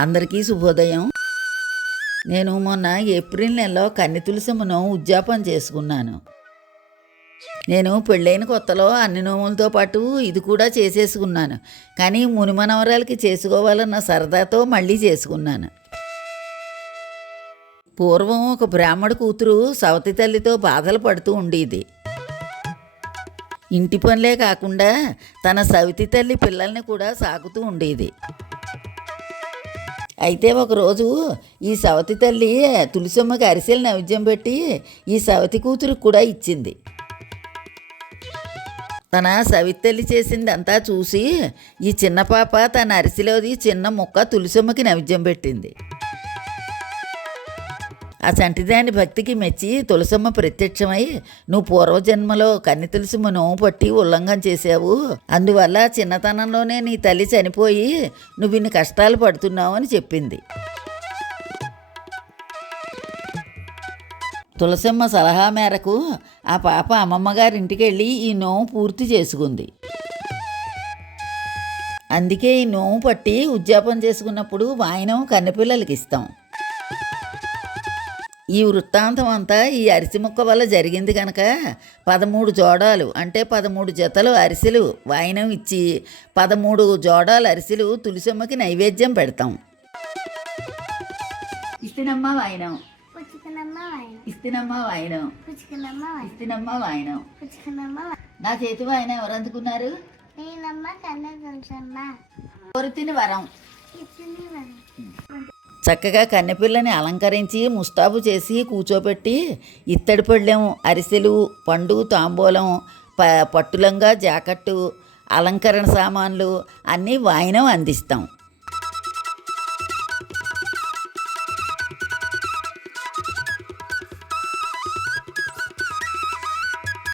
అందరికీ శుభోదయం. నేను మొన్న ఏప్రిల్ నెలలో కన్ని తులసమ్మను ఉద్యాపన చేసుకున్నాను. నేను పెళ్ళైన కొత్తలో అన్ని నోములతో పాటు ఇది కూడా చేసేసుకున్నాను. కానీ మునిమనవరాలకి చేసుకోవాలన్న సరదాతో మళ్ళీ చేసుకున్నాను. పూర్వం ఒక బ్రాహ్మణ కూతురు సవతి తల్లితో బాధలు పడుతూ ఉండేది. ఇంటి పనులే కాకుండా తన సవితి తల్లి పిల్లల్ని కూడా సాకుతూ ఉండేది. అయితే ఒకరోజు ఈ సవతి తల్లి తులసమ్మకి అరిసెలు నైవేద్యం పెట్టి ఈ సవతి కూతురికి కూడా ఇచ్చింది. తన సవితి తల్లి చేసిందంతా చూసి ఈ చిన్న పాప తన అరిసెలోది చిన్న ముక్క తులసమ్మకి నైవేద్యం పెట్టింది. ఆ సంటిదాని భక్తికి మెచ్చి తులసమ్మ ప్రత్యక్షమై నువ్వు పూర్వజన్మలో కన్ని తులసిమ్మ నోము పట్టి ఉల్లంఘన చేశావు. అందువల్ల చిన్నతనంలోనే నీ తల్లి చనిపోయి నువ్వు ఇన్ని కష్టాలు పడుతున్నావు అని చెప్పింది. తులసమ్మ సలహా మేరకు ఆ పాప అమ్మమ్మ వెళ్ళి ఈ నోము పూర్తి చేసుకుంది. అందుకే ఈ నోము పట్టి ఉద్యాపన చేసుకున్నప్పుడు వాయినం కన్నెపిల్లలకి ఇస్తాం ఈ వృత్తాంతం అంతా ఈ అరిసి ముక్క వల్ల జరిగింది కనుక పదమూడు జోడాలు అంటే పదమూడు జతలు అరిసెలు వాయినం ఇచ్చి పదమూడు జోడాలు అరిసెలు తులసమ్మకి నైవేద్యం పెడతాం. ఇస్తినమ్మ వాయినం. ఇస్తినమ్మ వాయినం. ఇస్తినమ్మ వాయినం. నా చేతి వాయినం ఎవరు అందుకున్నారు? కోరితిని వరం. చక్కగా కన్నెపిల్లని అలంకరించి ముస్తాబు చేసి కూర్చోపెట్టి ఇత్తడి పళ్ళెం అరిసెలు పండు తాంబూలం ప పట్టులంగా జాకెట్టు అలంకరణ సామాన్లు అన్నీ వాయినం అందిస్తాం.